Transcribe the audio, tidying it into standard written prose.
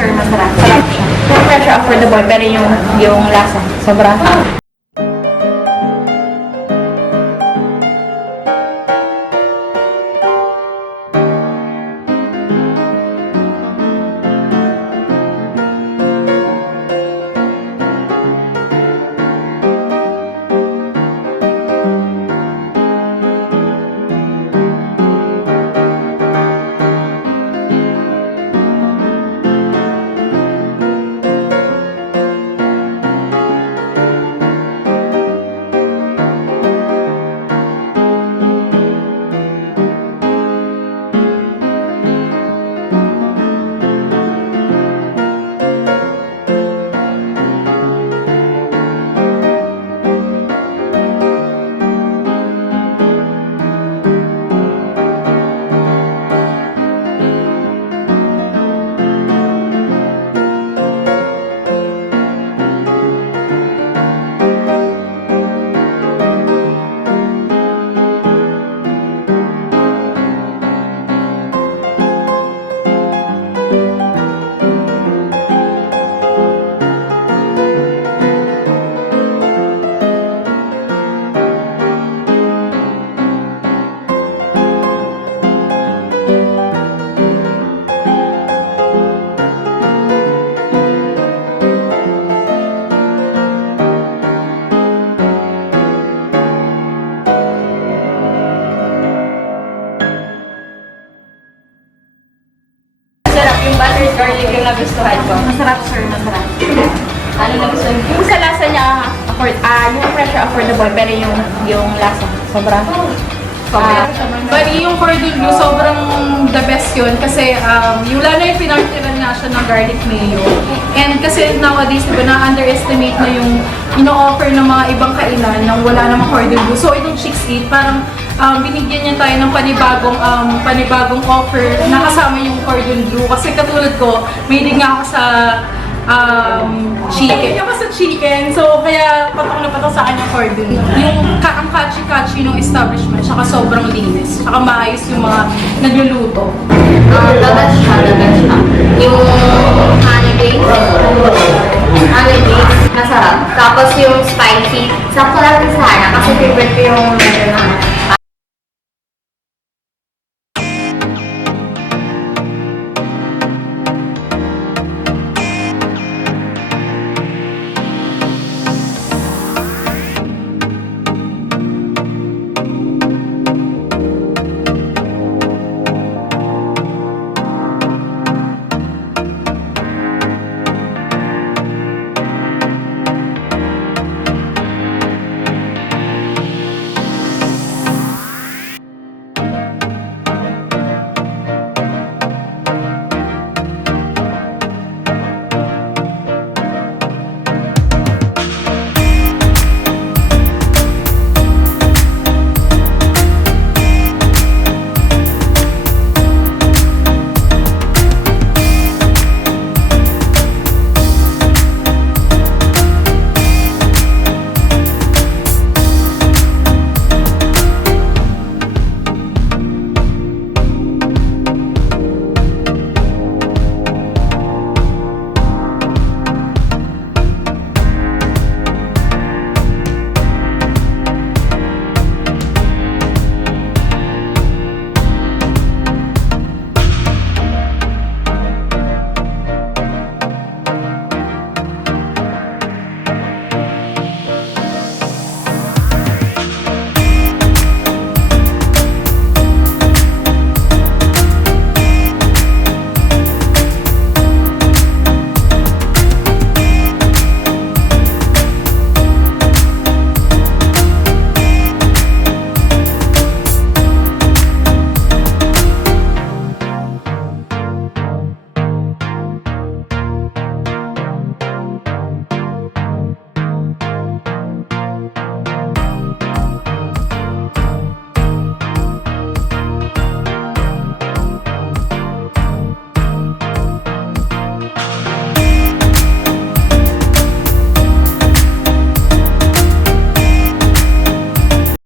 sir, masarap. Sarap siya. Yung pressure affordable, pero yung lasa, sobra. Yung buttered garlic yung nagustuhan ko. Masarap sir, masarap. Ano nagustuhan ko? Yung sa lasa niya, yung pressure affordable, pero yung lasa, sobra. Bali yung cordon bleu, sobrang the best yun kasi yung lalo yung pinartiran nga siya ng garlic mayo. And kasi nowadays, diba, na-underestimate na yung ino-offer ng mga ibang kainan nang wala namang cordon bleu. So itong chixitfoodhubph, parang binigyan niya tayo ng panibagong offer na kasama yung cordon bleu. Kasi katulad ko, may din nga ako sa chicken. Ako sa chicken, so kaya patok na patok sa akin yung cordon. Yung ang catchy ng establishment, saka sobrang linis. Saka maayos yung mga nagluluto. The best siya. Yung honey base, masarap. Tapos yung spicy, sakto lang sa sana kasi favorite ko yung